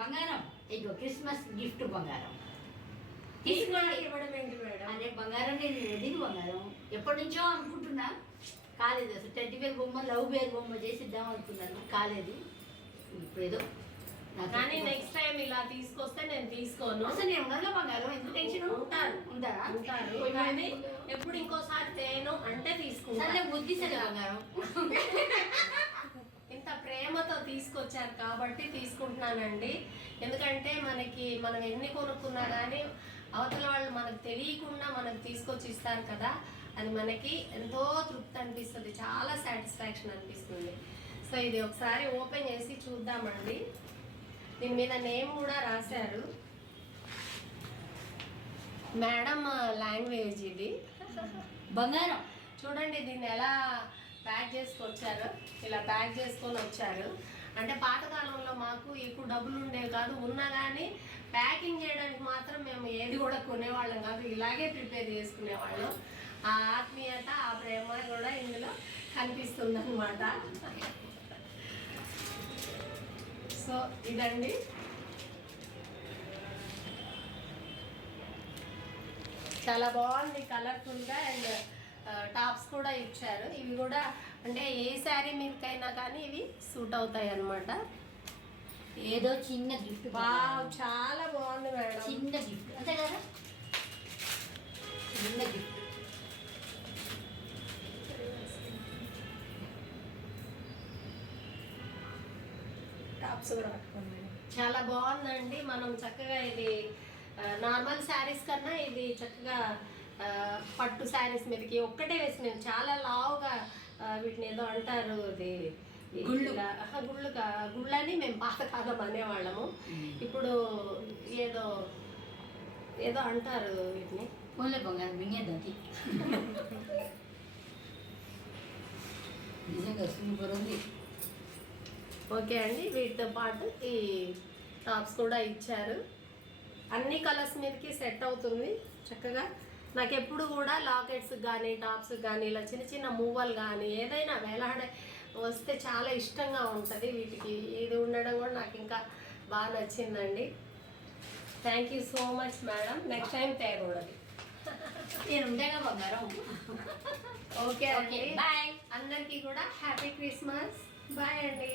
బంగారం ఇదిగో Christmas gift బంగారం ఇవ్వడం ఏంటి మేడం? అదే బంగారం నేను వదిలి బంగారం ఎప్పటి నుంచో అనుకుంటున్నా, కాలేదు. అసలు టెడ్డీ బేర్ బొమ్మ, లవ్ బేర్ బొమ్మ చేసిద్దాం అనుకున్నాను, కాలేదు. ఇప్పుడు ఏదో కానీ నెక్స్ట్ టైం ఇలా తీసుకొస్తే నేను తీసుకోను. అసలు నేను ఉండగా బంగారం ఎందుకు టెన్షన్ ఉంటారు కానీ ఎప్పుడు ఇంకోసారి తేను అంటే తీసుకుంటాను. బుద్ధి సరే బంగారం ఇంత ప్రేమతో తీసుకొచ్చారు కాబట్టి తీసుకుంటున్నానండి. ఎందుకంటే మనం ఎన్ని కొనుక్కున్నా కానీ అవతల వాళ్ళు మనకు తెలియకుండా మనకు తీసుకొచ్చి ఇస్తారు కదా, అది మనకి ఎంతో తృప్తి అనిపిస్తుంది, చాలా సాటిస్ఫాక్షన్ అనిపిస్తుంది. సో ఇది ఒకసారి ఓపెన్ చేసి చూద్దామండి. దీని మీద నేమ్ కూడా రాశారు, మేడం లాంగ్వేజ్ ఇది. బంగారం చూడండి దీన్ని ఎలా ప్యాక్ చేసుకొచ్చారు, ఇలా ప్యాక్ చేసుకొని వచ్చారు. అంటే పాతకాలంలో మాకు ఎక్కువ డబ్బులు ఉండేవి కాదు, ఉన్నా కానీ ప్యాకింగ్ చేయడానికి మాత్రం మేము ఏది కూడా కొనేవాళ్ళం కాదు, ఇలాగే ప్రిపేర్ చేసుకునేవాళ్ళం. ఆ ఆత్మీయత, ఆ ప్రేమ కూడా ఇందులో కనిపిస్తుంది అనమాట. సో ఇదండి. చాలా బాగుంది కలర్ఫుల్గా. అండ్ టాప్స్ కూడా ఇచ్చారు. ఇవి కూడా అంటే ఏ శారీ మీదకైనా కానీ ఇవి సూట్ అవుతాయి అన్నమాట. ఏదో చిన్న గిఫ్ట్. చాలా బాగుంది మేడం, చిన్న గిఫ్ట్ అంతే కదా, చిన్న గిఫ్ట్. టాప్స్ కూడా చాలా బాగుందండి. మనం చక్కగా ఇది నార్మల్ శారీస్ కన్నా ఇది చక్కగా పట్టు శారీస్ మీదకి ఒక్కటే వేసి, మేము చాలా లావుగా వీటిని ఏదో అంటారు, ఇది గుళ్ళని మేము పాతకాలం అనేవాళ్ళము. ఇప్పుడు ఏదో ఏదో అంటారు వీటిని. పోలే బంగారం మింగేది నిజంగా సూపర్ ఉంది. ఓకే అండి, వీటితో పాటు ఈ టాప్స్ కూడా ఇచ్చారు. అన్ని కలర్స్ మీదకి సెట్ అవుతుంది చక్కగా. నాకు ఎప్పుడు కూడా లాకెట్స్ కానీ టాప్స్ కానీ ఇలా చిన్న చిన్న మూవలు కానీ ఏదైనా వేలాడే వస్తే చాలా ఇష్టంగా ఉంటుంది. వీటికి ఇది ఉండడం కూడా నాకు ఇంకా బాగా నచ్చిందండి. Thank you so much madam. Next time తేకూడదు, నేను ఉంటాగా బంగారం. ఓకే అండి, బాయ్. అందరికీ కూడా హ్యాపీ క్రిస్మస్. బాయ్ అండి.